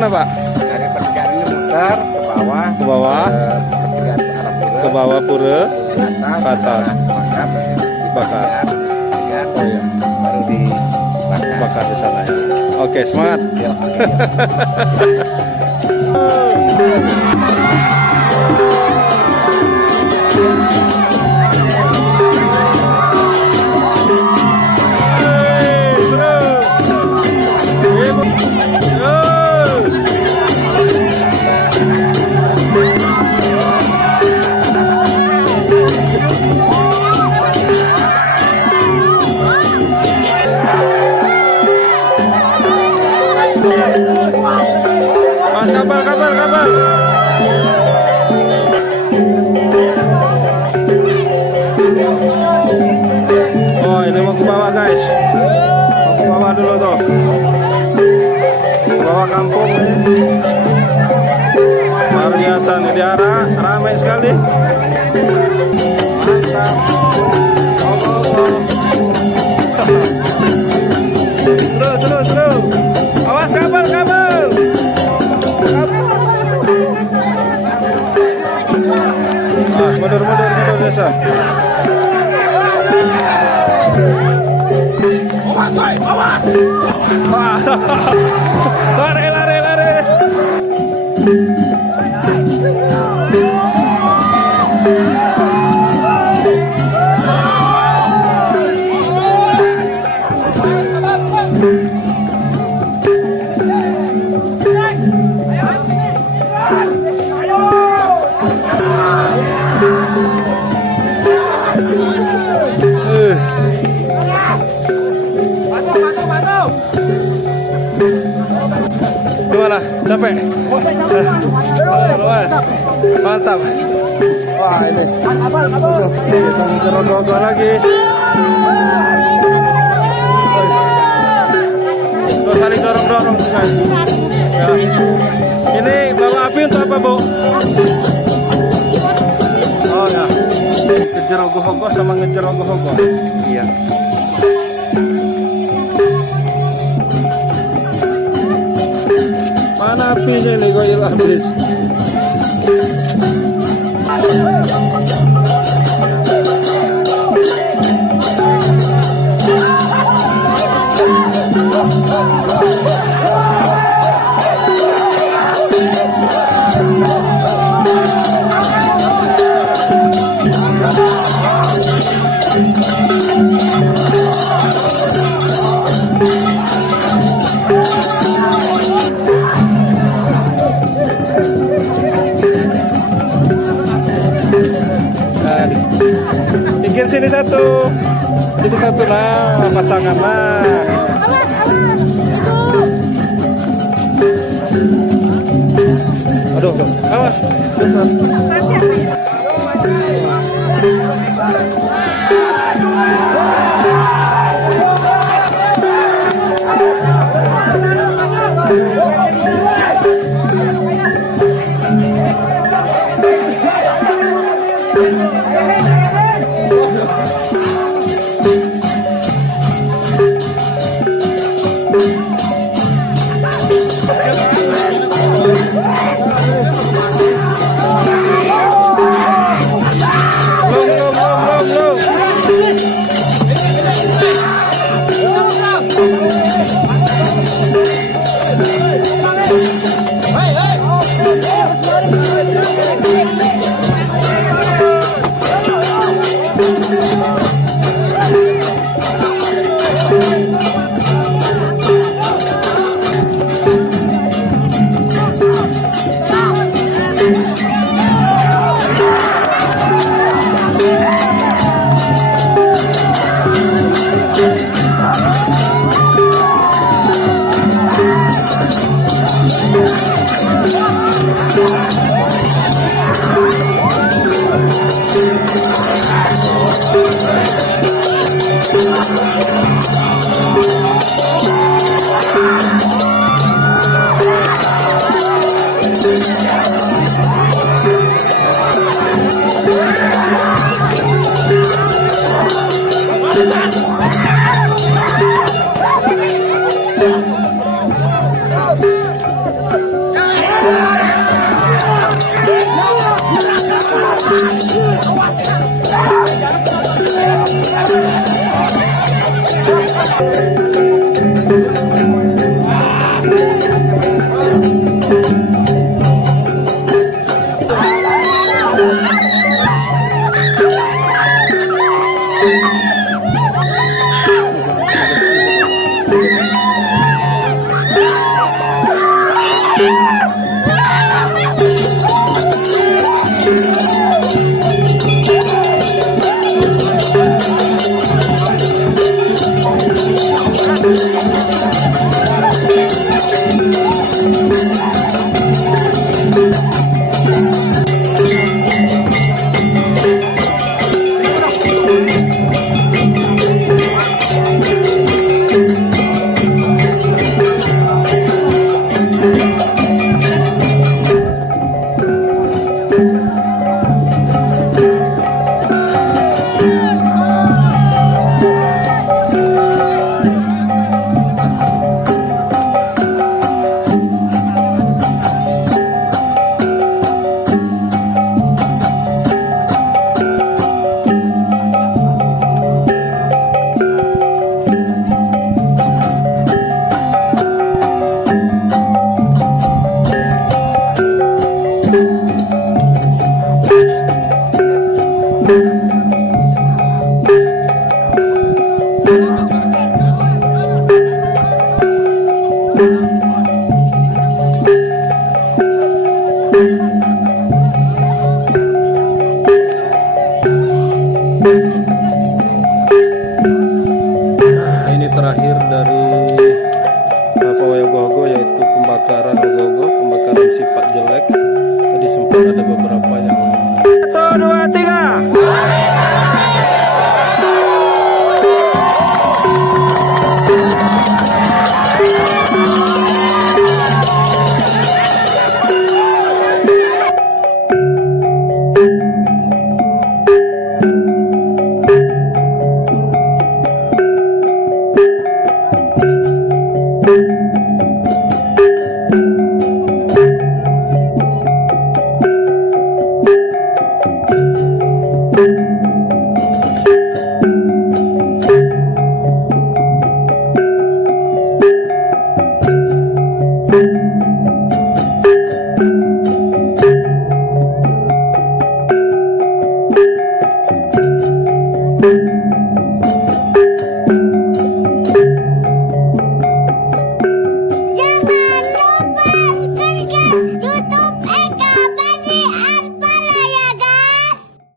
mana Pak? Dari pertigaan ini muter ke bawah. Ke bawah. Pertigaan ke arah Pura. Ke bawah Pura. Ke atas. Bakar. Oh iya. Baru dibakar. Bakar di sana ya. Oke, semangat. Yuk, oke. Mas, kapal. Oh, ini mau ke bawah guys. Mau ke bawah dulu tuh. Ke bawah kampung ini. Luar biasa nih, di arah ramai sekali. Mantap. Seru. Awas kabel. Mundur biasa. Awas. Lari. Gimana? Capek? Mantap. Wah, ini. Kita ngejar lagi. Terus saling dorong guys. Ya. Ini bawa api untuk apa, Bu? Oh ya. Ngejar ogoh-ogoh sama ngejar ogoh-ogoh. Iya. Mana apinya nih kok habis? Pinggir sini satu nah, pasangan lah. Aduh, awas. Belum. Ini terakhir dari pawai ogoh-ogoh, yaitu pembakaran ogoh-ogoh, pembakaran sifat jelek. Tadi sempat ada beberapa yang 1, 2, 3. Thank you.